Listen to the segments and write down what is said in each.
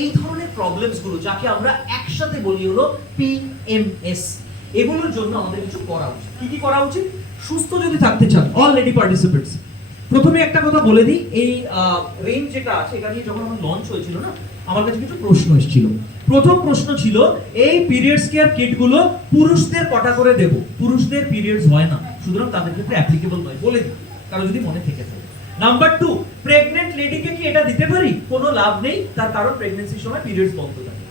এই ধরনের প্রবলেমস গুলো যাকে আমরা একসাথে বলি হলো পিএমএস, এগুলোর জন্য আমাদের কিছু করা উচিত। কি কি করা উচিত? সুস্থ যদি থাকতে চান অল লেডি পার্টিসিপেন্টস, প্রথমে একটা কথা বলে দিই, এই রেঞ্জ যেটা আছে এটা নিয়ে যখন আমার লঞ্চ হয়েছিল না, আমার কাছে কিছু প্রশ্ন এসেছিল। প্রথম প্রশ্ন ছিল এই পিরিয়ডস কেয়ার কিট গুলো পুরুষদের কটা করে দেব? পুরুষদের পিরিয়ডস হয় না, সুতরাং তাদের ক্ষেত্রে অ্যাপ্লিকেবল নয়, বলে দিই কারো যদি মনে থেকে থাকে। নাম্বার 2, প্রেগন্যান্ট লেডিকে কি এটা দিতে পারি? কোনো লাভ নেই, তার কারণ প্রেগন্যান্সির সময় পিরিয়ডস বন্ধ থাকে।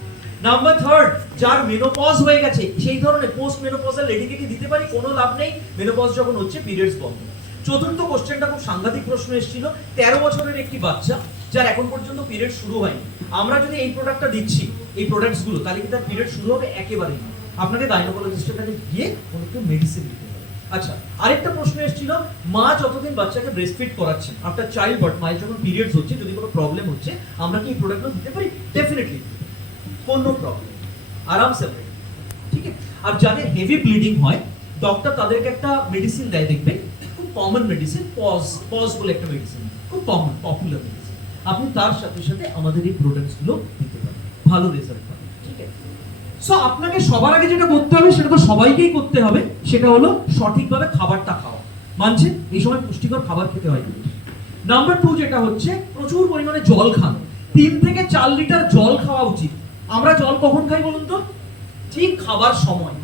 নাম্বার 3, যার মেনোপজ হয়ে গেছে সেই ধরনের পোস্ট মেনোপজাল লেডিকে কি দিতে পারি? কোনো লাভ নেই, মেনোপজ যখন হচ্ছে পিরিয়ডস বন্ধ। চতুর্থ কোশ্চেনটা খুব সাংঘাতিক প্রশ্ন এসেছিল, 13 বছরের একটি বাচ্চা যার এখন পর্যন্ত পিরিয়ড শুরু হয়নি, আমরা যদি এই প্রোডাক্টটা দিচ্ছি, এই প্রোডাক্টস গুলো, তাহলে কি তার পিরিয়ড শুরু হবে? একেবারেই না, আপনাকে গাইনোকোলজিস্টের কাছে গিয়ে কোনো একটু মেডিসিন দিতে হবে। আচ্ছা, আরেকটা প্রশ্ন এসেছিল, মা যতদিন বাচ্চাকে ব্রেস্টফিড করাচ্ছেন, আফটার চাইল্ড বার্থ মায়ের যখন পিরিয়ডস হচ্ছে, যদি কোনো প্রবলেম হচ্ছে, আমরা কি এই প্রোডাক্টগুলো দিতে পারি? ডেফিনেটলি, কোনো প্রবলেম, আরামসে পারি, ঠিক আছে। আর যাদের হেভি ব্লিডিং হয়, ডক্টর তাদেরকে একটা মেডিসিন দেয়, দেখবেন খুব কমন মেডিসিন, পজ বলে একটা মেডিসিন, খুব কমন পপুলার মেডিসিন, আপনি তার সাথে সাথে আমাদের এই প্রোডাক্টস গুলো দিতে পারেন, ভালো রেজাল্ট পাবেন, ঠিক আছে। সো আপনাকে সবার আগে যেটা করতে হবে, সেটা তো সবাইকেই করতে হবে, সেটা হলো সঠিকভাবে খাবারটা খাওয়া। মানছে এই সময় পুষ্টিকর খাবার খেতে হয়। নাম্বার 2 যেটা হচ্ছে, প্রচুর পরিমাণে জল খান, 3 থেকে 4 লিটার জল খাওয়া উচিত। আমরা জল কখন খাই বলুন তো? ঠিক খাবার সময়,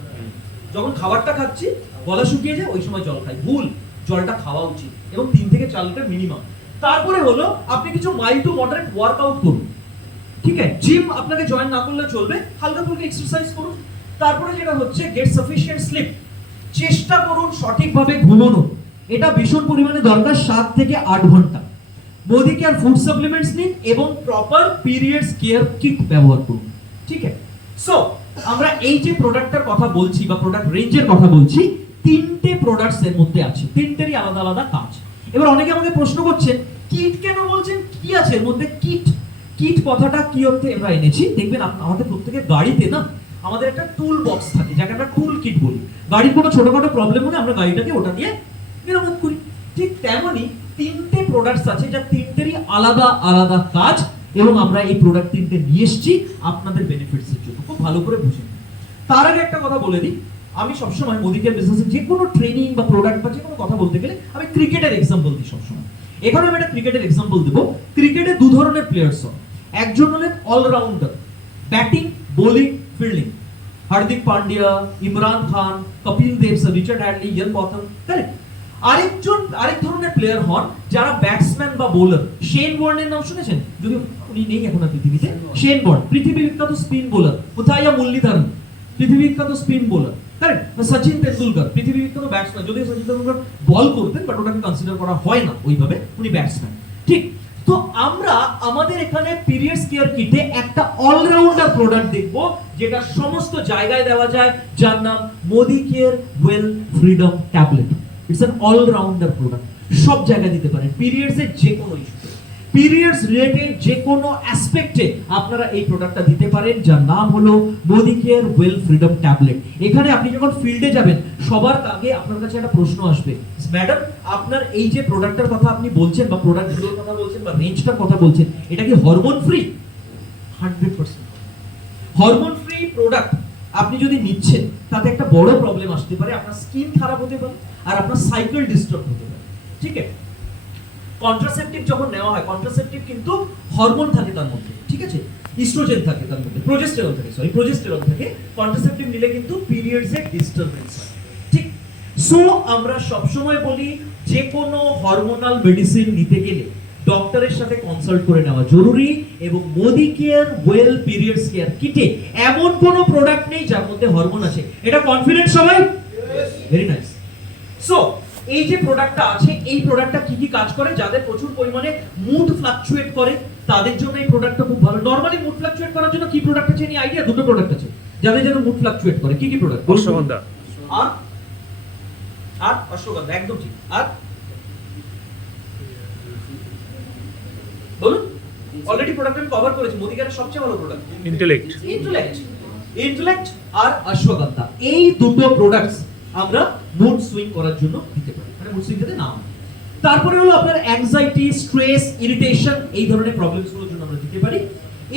যখন খাবারটা খাচ্ছি গলা শুকিয়ে যায়, ওই সময় জল খাই, ভুল। জলটা খাওয়া উচিত এবং 3 থেকে 4 লিটার মিনিমাম। তারপরে হলো আপনি কিছু মাইল্ড টু মডারেট ওয়ার্কআউট করুন, ঠিক আছে। জিম আপনাকে জয়েন না করলে চলবে, হালকা ফুলকা এক্সারসাইজ করুন। তারপরে যেটা হচ্ছে, গেট সাফিশিয়েন্ট স্লিপ, চেষ্টা করুন সঠিকভাবে ঘুমানো, এটা ভীষণ পরিমাণে দরকার, 7 থেকে 8 ঘন্টা। বডি কেয়ার ফুড সাপ্লিমেন্টস নিন এবং প্রপার পিরিয়ডস কেয়ার কিট ব্যবহার করুন, ঠিক আছে। সো আমরা এই যে প্রোডাক্টটার কথা বলছি বা প্রোডাক্ট রেঞ্জের কথা বলছি, 3টে প্রোডাক্টস এর মধ্যে আছে, 3টেরই আলাদা আলাদা কাজ। এবার অনেকে আমাকে প্রশ্ন করছেন, কিট কেন বলছেন, কি আছে এর মধ্যে? কিট, কিট কথাটা কি অর্থে আমরা এনেছি, দেখবেন আমাদের প্রত্যেকের গাড়িতে না আমাদের একটা টুল বক্স থাকে, যাকে আমরা টুল কিট বলি। গাড়ির কোনো ছোটখাটো প্রবলেম হলে আমরা গাড়িটাকে ওটা দিয়ে মেরামত করি, ঠিক তেমনি 3টে প্রোডাক্টস আছে, যা 3টেরই আলাদা আলাদা কাজ, এবং আমরা এই প্রোডাক্ট 3টে নিয়ে এসেছি আপনাদের বেনিফিটসের জন্য, খুব ভালো করে বুঝে নিন। তার আগে একটা কথা বলে দিই, আমি সবসময় মোদি কেয়ার বিজনেসে যে কোনো ট্রেনিং বা প্রোডাক্ট বা যে কোনো কথা বলতে গেলে আমি ক্রিকেটের এক্সাম্পল দিই সবসময়। এখানে আমি একটা ক্রিকেটের এক্সাম্পল দেবো। ক্রিকেটে 2 ধরনের প্লেয়ার্স হয়, একজন হলেন allrounder, batting, bowling, fielding, Hardik Pandya, Imran Khan, Kapil Dev, Richard Hadlee, Ian Botham, correct. আরেক ধরনের প্লেয়ার হন যারা ব্যাটসম্যান বা বোলার। শেন ওয়ার্নের নাম শুনেছেন? যদি উনি নেই এখন আর পৃথিবীতে, শেন ওয়ার্ন পৃথিবী বিখ্যাত স্পিন বোলার, উথাইয়া মুরলীধরন পৃথিবী বিখ্যাত spin bowler, correct. Sachin Tendulkar পৃথিবী বিখ্যাত ব্যাটসম্যান, যদিও সচিন তেন্ডুলকর বল করতেন বাট ওটাকে কনসিডার করা হয় না ওইভাবে, উনি ব্যাটসম্যান, ঠিক। তো আমরা আমাদের এখানে পিরিয়ডস কেয়ার কিটে একটা অলরাউন্ডার প্রোডাক্ট দেখব, যেটা সমস্ত জায়গায় দেওয়া যায়, যার নাম Modi care well freedom tablet. It's an allrounder product, সব জায়গায় দিতে পারেন, পিরিয়ডস এর যে কোনো ইস্যুতে, পিরিয়ডস রিলেটেড যে কোনো অ্যাসপেক্টে আপনারা এই প্রোডাক্টটা দিতে পারেন, যার নাম হলো Modi care well freedom tablet. এখানে আপনি যখন ফিল্ডে যাবেন, সবার আগে আপনার কাছে একটা প্রশ্ন আসবে, ম্যাডাম আপনার এই যে প্রোডাক্টটার কথা আপনি বলছেন বা প্রোডাক্টগুলোর কথা বলছেন বা রেঞ্জটার কথা বলছেন, এটা কি hormone free? 100% hormone free product আপনি যদি নিচ্ছেন, তাতে একটা বড় প্রবলেম আসতে পারে, আপনার স্কিন খারাপ হতে পারে আর আপনার সাইকেল ডিস্টার্ব হতে পারে, ঠিক আছে। কন্ট্রাসেপটিভ যখন নেওয়া হয়, কন্ট্রাসেপটিভ কিন্তু হরমোন থাকে তার মধ্যে, ঠিক আছে, ইস্ট্রোজেন থাকে তার মধ্যে, প্রোজেস্টেরন থাকে, কন্ট্রাসেপটিভ নিলে কিন্তু পিরিয়ডস এর ডিস্টারবেন্স হয়, ঠিক। সো আমরা সব সময় বলি, যে কোনো হরমোনাল মেডিসিন নিতে গেলে ডক্টরের সাথে কনসাল্ট করে নেওয়া জরুরি, এবং Modi care well periods care কিটে এমন কোনো প্রোডাক্ট নেই যার মধ্যে হরমোন আছে, এটা কনফিডেন্ট সবাই? Very nice. সো এই যে প্রোডাক্টটা আছে, এই প্রোডাক্টটা কি কি কাজ করে? যাদের প্রচুর পরিমাণে মুড ফ্লাকচুয়েট করে তাদের জন্য এই প্রোডাক্টটা খুব ভালো। নরমালি মুড ফ্লাকচুয়েট করার জন্য কি প্রোডাক্ট আছে নি আইডিয়া? 2টো প্রোডাক্ট আছে যাদের জন্য মুড ফ্লাকচুয়েট করে। কি কি প্রোডাক্ট? অশ্বগন্ধা আর অশ্বগন্ধা, একদম ঠিক। আর বলুন, অলরেডি প্রোডাক্ট আমি কভার করেছি। মোদি কেয়ারের সবচেয়ে ভালো প্রোডাক্ট ইন্টেলেক্ট আর অশ্বগন্ধা, এই 2টো প্রোডাক্টস আমরা মুড সুইং করার জন্য দিতে পারি, মানে মুড সুইং দিতে না। তারপরে হলো আপনার অ্যাংজাইটি, স্ট্রেস, ইরিটেশন, এই ধরনের প্রবলেমস গুলোর জন্য আমরা দিতে পারি।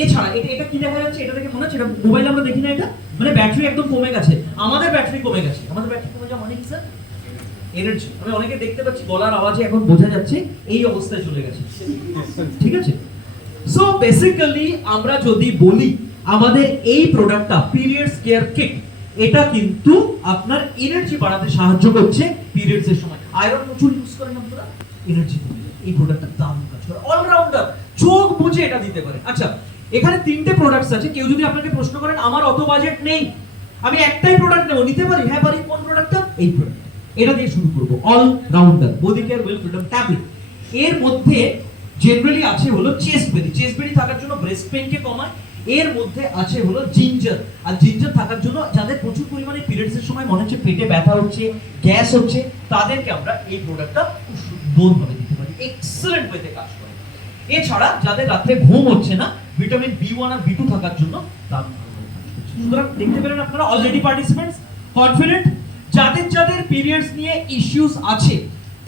এছাড়া এটা এটা কি দেখা যাচ্ছে, এটা দেখে মনে হচ্ছে এটা মোবাইলে আমরা দেখি না, এটা মানে ব্যাটারি একদম কমে গেছে, আমাদের ব্যাটারি কমে গেছে। আমাদের ব্যাটারি কমে যাওয়া মানে কি স্যার? এনার্জি। আমি অনেকে দেখতে পাচ্ছি গলার আওয়াজে এখন বোঝা যাচ্ছে এই অবস্থায় চলে গেছে, ঠিক আছে? সো বেসিক্যালি আমরা যদি বলি আমাদের এই প্রোডাক্টটা পিরিয়ডস কেয়ার কিট, এটা কিন্তু আপনার এনার্জি বাড়াতে সাহায্য করছে পিরিয়ডস এর সময়। আয়রন প্রচুর ইউজ করেন আপনারা, এনার্জি এই প্রোডাক্টটা দারুণ কাজ করে, অলরাউন্ডার, চোখ বুঝে এটা দিতে পারে। আচ্ছা, এখানে তিনটে প্রোডাক্টস আছে। কেউ যদি আপনাকে প্রশ্ন করেন আমার অত বাজেট নেই, আমি একটাই প্রোডাক্ট নেব, নিতে পারি? হ্যাঁ পারি। কোন প্রোডাক্টটা? এই প্রোডাক্ট। এটা দিয়ে শুরু করব, all rounder body care well freedom tablet. এর মধ্যে জেনারেলি আছে হলো চেস্টবেরি, চেস্টবেরি থাকার জন্য ব্রেস্ট পেইনকে কমায়। এর মধ্যে আছে হলো জিঞ্জার, আর জিঞ্জার থাকার জন্য যাদের প্রচুর পরিমাণে পিরিয়ডস এর সময় মনে হচ্ছে পেটে ব্যথা হচ্ছে, গ্যাস হচ্ছে, তাদেরকে আমরা এই প্রোডাক্টটা খুব সুন্দরভাবে দিতে পারি, এক্সেলেন্ট ওয়েতে কাজ করে। এছাড়া যাদের রাতে ঘুম হচ্ছে না, ভিটামিন B1 আর B2 থাকার জন্য দারুণ ভাবে কাজ করছে। সুতরাং দেখতে পেলেন আপনারা অলরেডি পার্টিসিপেন্টস কনফিডেন্ট। যাদের যাদের পিরিয়ডস নিয়ে ইস্যুস আছে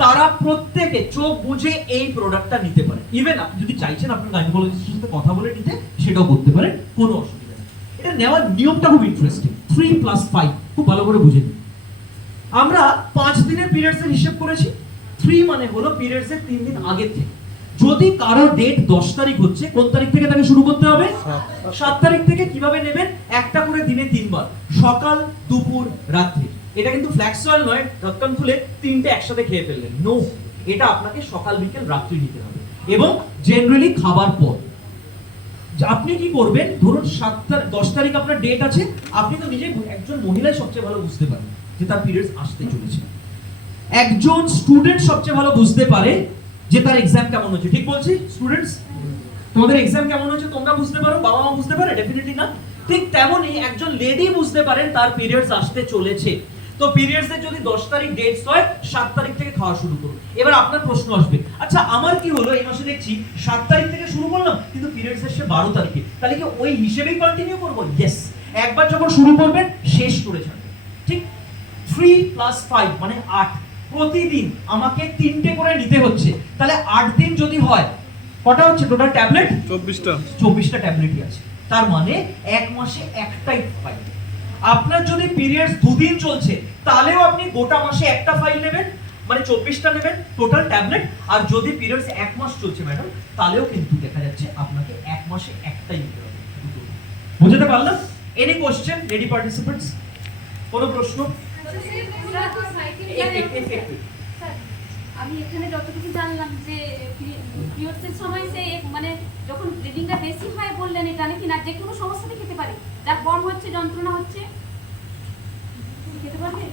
তারা প্রত্যেকে চোখ বুঝে এই প্রোডাক্টটা নিতে পারে। ইভেন আপনি যদি চাইছেন আপনার গাইনোকোলজিস্টের সাথে কথা বলে নিতে, সেটাও করতে পারেন, কোনো অসুবিধা নেই। এটা নেওয়ার নিয়মটা খুব ইন্টারেস্টিং, 3+5 খুব ভালো করে বুঝে নিন। আমরা 5 দিনের পিরিয়ডস এর হিসাব করেছি। 3 মানে হলো পিরিয়ডস এর 3 দিন আগে থেকে। যদি কারো ডেট 10 তারিখ হচ্ছে, কোন তারিখ থেকে তাকে শুরু করতে হবে? 7 তারিখ থেকে। কিভাবে নেবেন? একটা করে দিনে 3 বার, সকাল, দুপুর, রাত্রি। এটা কিন্তু ফ্ল্যাক্স অয়েল নয়, ঢক্কন খুলে 3টে একসাথে খেয়ে ফেললেন, নো। এটা আপনাকে সকাল, বিকেল, রাত্রি নিতে হবে, এবং জেনারেলি খাবার পর। আপনি কি করবেন, ধরুন 10 তারিখ আপনার ডেট আছে, আপনি তো নিজে একজন মহিলাই সবচেয়ে ভালো বুঝতে পারেন যে তার পিরিয়ডস আসতে চলেছে। একজন স্টুডেন্ট সবচেয়ে ভালো বুঝতে পারে যে তার এক্সাম কেমন হচ্ছে। ঠিক বলছি স্টুডেন্টস? তোমাদের এক্সাম কেমন হচ্ছে তোমরা বুঝতে পারো, বাবা মা বুঝতে পারে? ডেফিনেটলি না। ঠিক তেমনি একজন লেডি বুঝতে পারেন তার পিরিয়ডস আসতে চলেছে। তো পিরিয়ডস এর যদি 10 তারিখ ডেটস হয়, 7 তারিখ থেকে খাওয়া শুরু করুন। এবার আপনার প্রশ্ন আসবে, আচ্ছা আমার কি হলো, এই মাসে দেখছি 7 তারিখ থেকে শুরু করলাম কিন্তু পিরিয়ডস এসে 12 তারিখে, তাহলে কি ওই হিসেবেই কন্টিনিউ করব? ইয়েস। একবার যখন শুরু করবেন শেষ করে ছাড়বেন, ঠিক? 3+5 মানে 8। প্রতিদিন আমাকে 3টে করে নিতে হচ্ছে, তাহলে 8 দিন যদি হয় কটা হচ্ছে টোটাল ট্যাবলেট? 24টা ট্যাবলেটই আছে। তার মানে এক মাসে একটাই ফাইল। আপনার যদি পিরিয়ডস 2 দিন চলছে, তাহলেও আপনি গোটা মাসে একটা ফাইল নেবেন, মানে 24টা নেবেন টোটাল ট্যাবলেট। আর যদি পিরিয়ডস 1 মাস চলছে ম্যাডাম, তাহলেও কিন্তু দেখা যাচ্ছে আপনাকে এক মাসে একটাই নিতে হবে। বুঝতে পারলাম? Any question ready participants? কোনো প্রশ্ন? আমি এখানে যতটুকু জানলাম যে পিরিয়ডসের সময় সে মানে যখন ব্লিডিংটা বেশি হয় বললেন, এটা নাকি না যে কোনো সমস্যাতে খেতে পারে, যার কম হচ্ছে, যন্ত্রণা হচ্ছে, খেতে পারবে?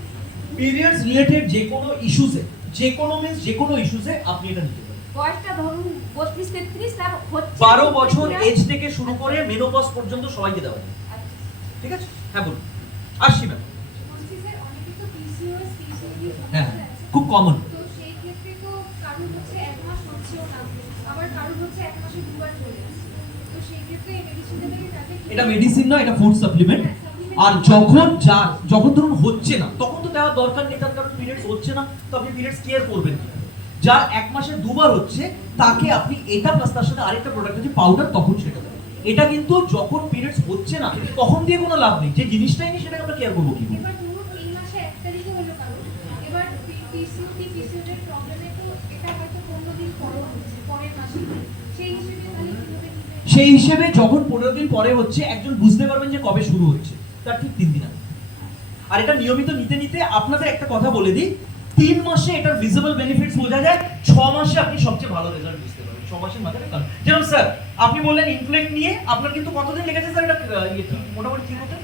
পিরিয়ডস রিলেটেড যে কোনো ইস্যুসে, যে কোনো মিন্স যে কোনো ইস্যুসে আপনি এটা নিতে পারেন। বয়সটা ধরুন 32-33, তার হচ্ছে 12 বছর এজ থেকে শুরু করে মেনোপজ পর্যন্ত সবাইকে দেওয়া যায়। ঠিক আছে? হ্যাঁ বলুন। আসছি ম্যাম। হ্যাঁ, খুব কমন। তো সেই ক্ষেত্রে তো কারণ হচ্ছে 1 মাস হচ্ছেও না, আবার কারণ হচ্ছে 1 মাসে 2 বার চলে আসছে। তো সেই ক্ষেত্রে এই মেডিসিনটা থেকে তাকে এটা মেডিসিন না, এটা ফুড সাপ্লিমেন্ট। আর যখন ধরুন হচ্ছে না, তখন তো দেওয়ার দরকার নেই, তার কারণ পিরিয়ডস হচ্ছে না, তো আপনি পিরিয়ডস কেয়ার করবেন না। যার 1 মাসে 2 বার হচ্ছে, তাকে আপনি এটা প্লাস তার সাথে আরেকটা প্রোডাক্ট আছে পাউডার, তখন সেটা দেবেন। এটা কিন্তু যখন পিরিয়ডস হচ্ছে না তখন দিয়ে কোনো লাভ নেই, যে জিনিসটাই নেই সেটাকে আমরা কেয়ার করবো কি? এবার ধরুন এই মাসে 1 তারিখে হলো কারণ, এবার পিসিওডি প্রবলেমে তো এটা হয়তো 15 দিন পরেও হচ্ছে, পরের মাসে, সেই হিসেবে তাহলে কিভাবে নিবে? সেই হিসেবে যখন 15 দিন পরে হচ্ছে, একজন বুঝতে পারবেন যে কবে শুরু হচ্ছে, তার ঠিক 3 দিন আগে। আর এটা নিয়মিত নিতে নিতে, আপনাদের একটা কথা বলে দিই, 3 মাসে এটার ভিজিবল বেনিফিটস বোঝা যায়, 6 মাসে আপনি সবচেয়ে ভালো রেজাল্ট বুঝতে পারবেন। 6 মাসের মাথায় কারণ যেমন স্যার আপনি বললেন ইনফ্লেক্ট নিয়ে আপনার কিন্তু কতদিন লেগেছে স্যার এটা মোটামুটি ঠিক হতে?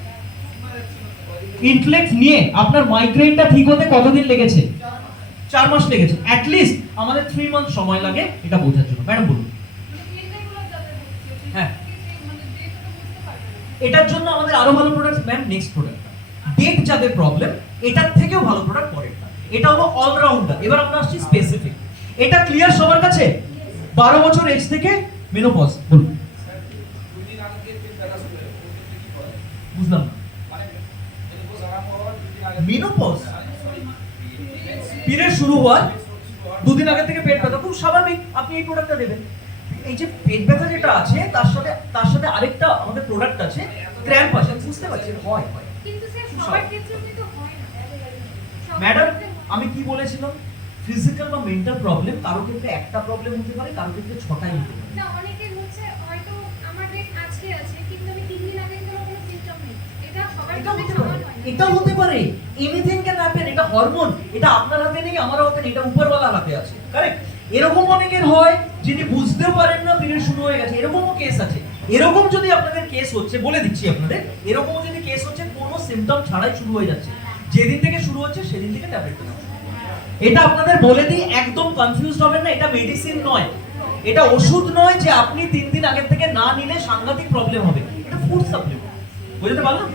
ইনফ্লেক্ট নিয়ে আপনার মাইগ্রেনটা ঠিক হতে কতদিন লেগেছে? 4 মাস লেগেছে। অ্যাট লিস্ট আমাদের 3 মান্থ সময় লাগে এটা বোঝার জন্য। ম্যাডাম বলুন। হ্যাঁ, এটার জন্য আমাদের আরো ভালো product ma'am, next product. Date যাদের প্রবলেম, এটার থেকেও ভালো প্রোডাক্ট পরেরটা। এটা হলো অলরাউন্ডার। এবার আমরা আসছি স্পেসিফিক। এটা ক্লিয়ার সবার কাছে? 12 বছর এজ থেকে মেনোপজ। বলুন। বুঝলাম না। মেনোপজ পিরিয়ড শুরু হওয়ার 2 দিন আগে থেকে পেট ব্যথা, খুব স্বাভাবিক, আপনি এই প্রোডাক্টটা দেবেন। এই যে পেট ব্যথা যেটা আছে তার সাথে আরেকটা আমাদের প্রোডাক্ট আছে ক্র্যাম্প আছে, বুঝতে পারছেন? হয় হয় কিন্তু স্যার সবার ক্ষেত্রে কিন্তু হয় না সবার ম্যাডাম, ক্ষেত্রে- আমি কি বলেছিলাম, ফিজিক্যাল বা মেন্টাল প্রবলেম কারো ক্ষেত্রে একটা প্রবলেম হতে পারে, কারো ক্ষেত্রে ছটাই হতে পারে। না অনেকের হচ্ছে হয়তো আমার ডেট আজকে আছে কিন্তু আমি 3 দিন আগে কোনো সিম্পটম নেই, এটা সবার এটাও ক্ষেত্রে হতে সমান পারে, হয় না। এটাও হতে পারে, এনিথিং ক্যান হ্যাপেন। এটা হরমোন, এটা আপনার হাতে নেই, আমার হাতে নেই, এটা উপরওয়ালার হাতে আছে, কারেক্ট? এরকম অনেকের হয় যিনি বুঝতেও পারেন না পিরিয়ড শুরু হয়ে গেছে, এরকমও কেস আছে। এরকম যদি আপনাদের কেস হচ্ছে, বলে দিচ্ছি আপনাদের, এরকম যদি কেস হচ্ছে কোনো সিম্পটম ছাড়াই শুরু হয়ে যাচ্ছে, যেদিন থেকে শুরু হচ্ছে সেদিন থেকে ট্যাবলেট নেওয়া। এটা আপনাদের বলে দিই, একদম কনফিউজড হবেন না, এটা মেডিসিন নয়, এটা ওষুধ নয় যে আপনি 3 দিন আগের থেকে না নিলে সাংঘাতিক প্রবলেম হবে। এটা ফুড সাপ্লিমেন্ট, বুঝতে পারলাম?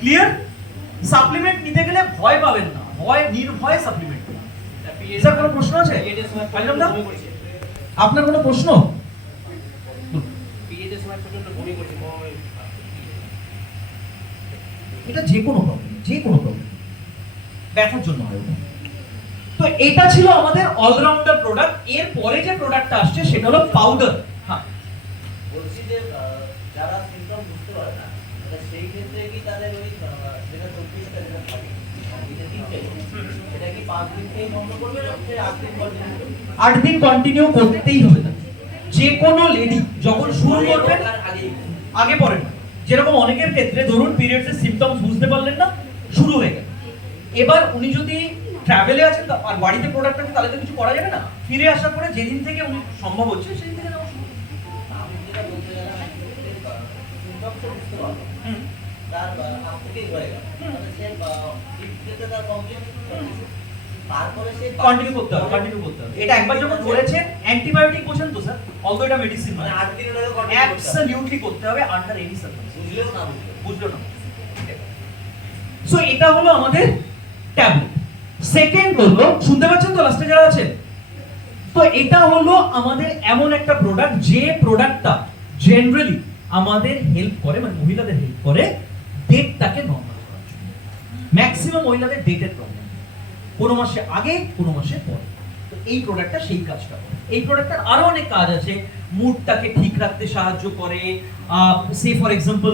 ক্লিয়ার? সাপ্লিমেন্ট নিতে গেলে ভয় পাবেন না, ভয় নির্ভয়ে সাপ্লিমেন্ট। স্যার কোনো প্রশ্ন আছে? পাইলাম না? আপনার কোনো প্রশ্ন? এটা যে কোনো প্রবলেম ব্যথার জন্য হয় ওটা। তো এটা ছিল আমাদের অলরাউন্ডার প্রোডাক্ট। এর পরে যে প্রোডাক্টটা আসছে সেটা হলো পাউডার। হ্যাঁ, বলছি যে যারা সিম্পটম বুঝতে পারে না তাহলে সেই ক্ষেত্রে কি তাদের ওই যেটা 24টা যেটা থাকে এটা কি 5 দিনতেই বন্ধ করবে না 8 দিন কন্টিনিউ করবে? 8 দিন কন্টিনিউ করতেই হবে না। যে কোনো লেডি যখন শুরু করবেন, আগে পরে না। যেরকম অনেকের ক্ষেত্রে ধরুন পিরিয়ডসের সিম্পটমস বুঝতে পারলেন না, শুরু হয়ে গেল, এবার উনি যদি ট্রাভেলে আছেন আর বাড়িতে প্রোডাক্ট আছে তাহলে তো কিছু করা যাবে না। ফিরে আসার পরে যেদিন থেকে উনি সম্ভব হচ্ছে সেদিন থেকে নেওয়া শুরু। আমি যেটা বলতে গেলাম সিম্পটম তো বুঝতে পারলো তার হাত থেকেই হয়ে গেল তাহলে সে ইফতে তার প্রবলেম তারপরে সে কন্টিনিউ করতে হবে। এটা একবার যখন ধরেছেন, অ্যান্টিবায়োটিক বোঝেন তো স্যার, অলদো এটা মেডিসিন মানে নয়, 8 দিনের আগে কন্টিনিউ করতে হবে অ্যাবসলিউটলি করতে হবে আন্ডার এনি সার্কামস্টেন্স। বুঝলেও না বুঝলো না? সো এটা হলো আমাদের ট্যাবলেট। সেকেন্ড হলো, শুনতে পাচ্ছেন তো লাস্টে যারা আছেন? তো এটা হলো আমাদের এমন একটা প্রোডাক্ট যে প্রোডাক্টটা জেনারেলি আমাদের হেল্প করে, মানে মহিলাদের হেল্প করে ডেটটাকে নরমাল করার জন্য। ম্যাক্সিমাম মহিলাদের ডেটের প্রবলেম, কোনো মাসে আগে কোনো মাসে পরে। তো এই প্রোডাক্টটা সেই কাজটা করে। এই প্রোডাক্টটার আরো অনেক কাজ আছে, মুডটাকে ঠিক রাখতে সাহায্য করে। সে ফর এক্সাম্পল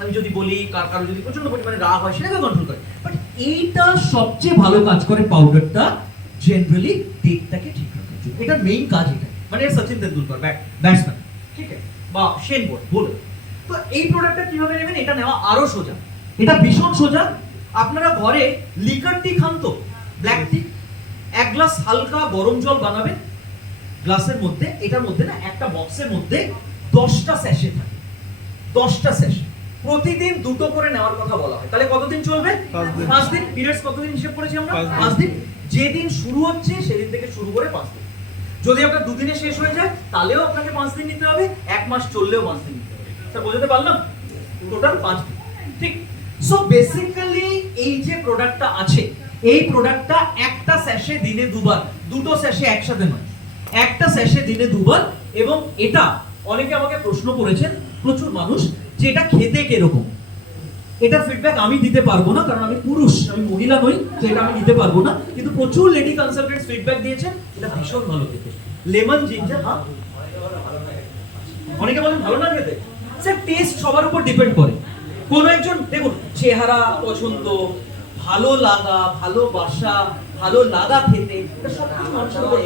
আমি যদি বলি কারো যদি প্রচন্ড পরিমাণে রাগ হয় সেটাকে কন্ট্রোল করে, বাট এইটা সবচেয়ে ভালো কাজ করে পাউডারটা জেনারেলি ডেটটাকে ঠিক রাখার জন্য। এটা মেইন কাজ এটা, মানে সচিন তেন্ডুলকর ব্যাটসম্যান, ঠিক আছে, বা শেন বোল্ট বলে। তো এই প্রোডাক্টটা কিভাবে নেবেন, এটা নেওয়া আরো সোজা, এটা ভীষণ সোজা। আপনারা ঘরে লিকার টি খান তো, ব্ল্যাক টি, 1 গ্লাস হালকা গরম জল বানাবেন গ্লাসের মধ্যে, এটার মধ্যে না একটা বক্সের মধ্যে 10টা স্যাশে থাকে, 10টা স্যাশে, প্রতিদিন 2টো করে নেওয়ার কথা বলা হয়। তাহলে কতদিন চলবে? 5 দিন। পিরিয়ডস কতদিন হিসাব করেছি আমরা? 5 দিন। যেদিন শুরু হচ্ছে সেদিন থেকে শুরু করে 5 দিন। যদি আপনার 2 দিনে শেষ হয়ে যায় তাহলেও আপনাকে 5 দিন নিতে হবে, 1 মাস চললেও 5 দিন নিতে হবে। স্যার বোঝাতে পারলাম? টোটাল 5 দিন, ঠিক? সো বেসিক্যালি এই যে প্রোডাক্টটা আছে, এই প্রোডাক্টটা একটা স্যাশে দিনে 2বার, 2টো স্যাশে একসাথে নয়, একটা স্যাশে দিনে 2বার। এবং এটা অনেকে আমাকে প্রশ্ন করেছেন, প্রচুর মানুষ, যে এটা খেতে কিরকম। এটা ফিডব্যাক আমি দিতে পারবো না, কারণ আমি পুরুষ, আমি মহিলা নই, তো এটা আমি দিতে পারবো না। কিন্তু প্রচুর লেডি কনসালটেন্টস ফিডব্যাক দিয়েছেন এটা ভীষণ ভালো খেতে। লেমন জিঞ্জার, হ্যাঁ অনেকে বলেন ভালো না খেতে। স্যার টেস্ট সবার উপর ডিপেন্ড করে। কোন একজন দেখুন চেহারা পছন্দ, ভালো লাগা, ভালোবাসা, ভালো লাগা খেতে, এটা সব কিছু মানুষের উপর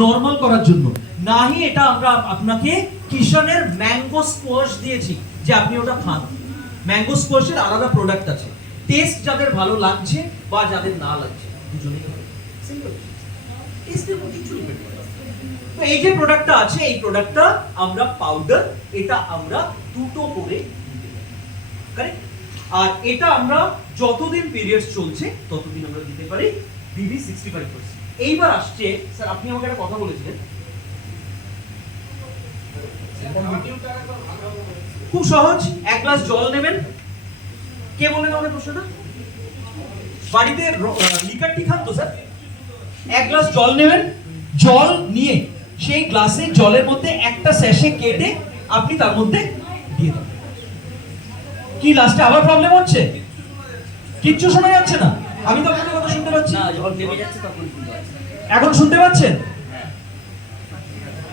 নরমাল করার জন্য। নাহি এটা আমরা আপনাকে কিষানের ম্যাঙ্গো স্কোয়াশ দিয়েছি যে আপনি ওটা খান। ম্যাঙ্গো স্কোয়াশের আলাদা প্রোডাক্ট আছে, টেস্ট যাদের ভালো লাগছে বা যাদের না লাগছে দুজনেই হবে। সিম্পল, টেস্টের উপর কিছু ডিপেন্ড করে। তো এই যে প্রোডাক্টটা আছে, এই প্রোডাক্টটা আমরা পাউডার, এটা আমরা 2টো করে দিতে পারি, কারেক্ট? আর এটা আমরা যতদিন পিরিয়ডস চলছে ততদিন আমরা দিতে পারি বিবি 65%। এইবার আসছে স্যার, আপনি আমাকে একটা কথা বলেছিলেন, খুব সহজ, 1 গ্লাস জল নেবেন। কে বললেন আমাদের প্রশ্নটা? বাড়িতে লিকার টি খান তো স্যার? 1 গ্লাস জল নেবেন, জল নিয়ে সেই গ্লাসে জলের মধ্যে একটা স্যাশে কেটে আপনি তার মধ্যে দিয়ে দেবেন। কি লাস্টে আবার প্রবলেম হচ্ছে? কিচ্ছু শোনা যাচ্ছে না? আমি তো আপনার কথা শুনতে পাচ্ছি। না যখন বেরিয়ে যাচ্ছে তখন এখন শুনতে পাচ্ছেন?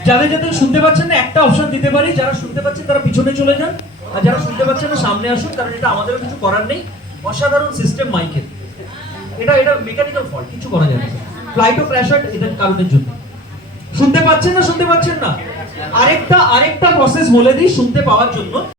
যাদের যাদের শুনতে পাচ্ছেন না একটা অপশন দিতে পারি, যারা শুনতে পাচ্ছেন তারা পিছনে চলে যান, আর যারা শুনতে পাচ্ছেন না সামনে আসুন, কারণ এটা আমাদেরও কিছু করার নেই। অসাধারণ সিস্টেম মাইকের, এটা মেকানিক্যাল ফল্ট, কিছু করা যায় না। ফ্লাইটও ক্র্যাশ হয় এদের কারণের জন্য। শুনতে পাচ্ছেন না? আরেকটা প্রসেস বলে দিই শুনতে পাওয়ার জন্য।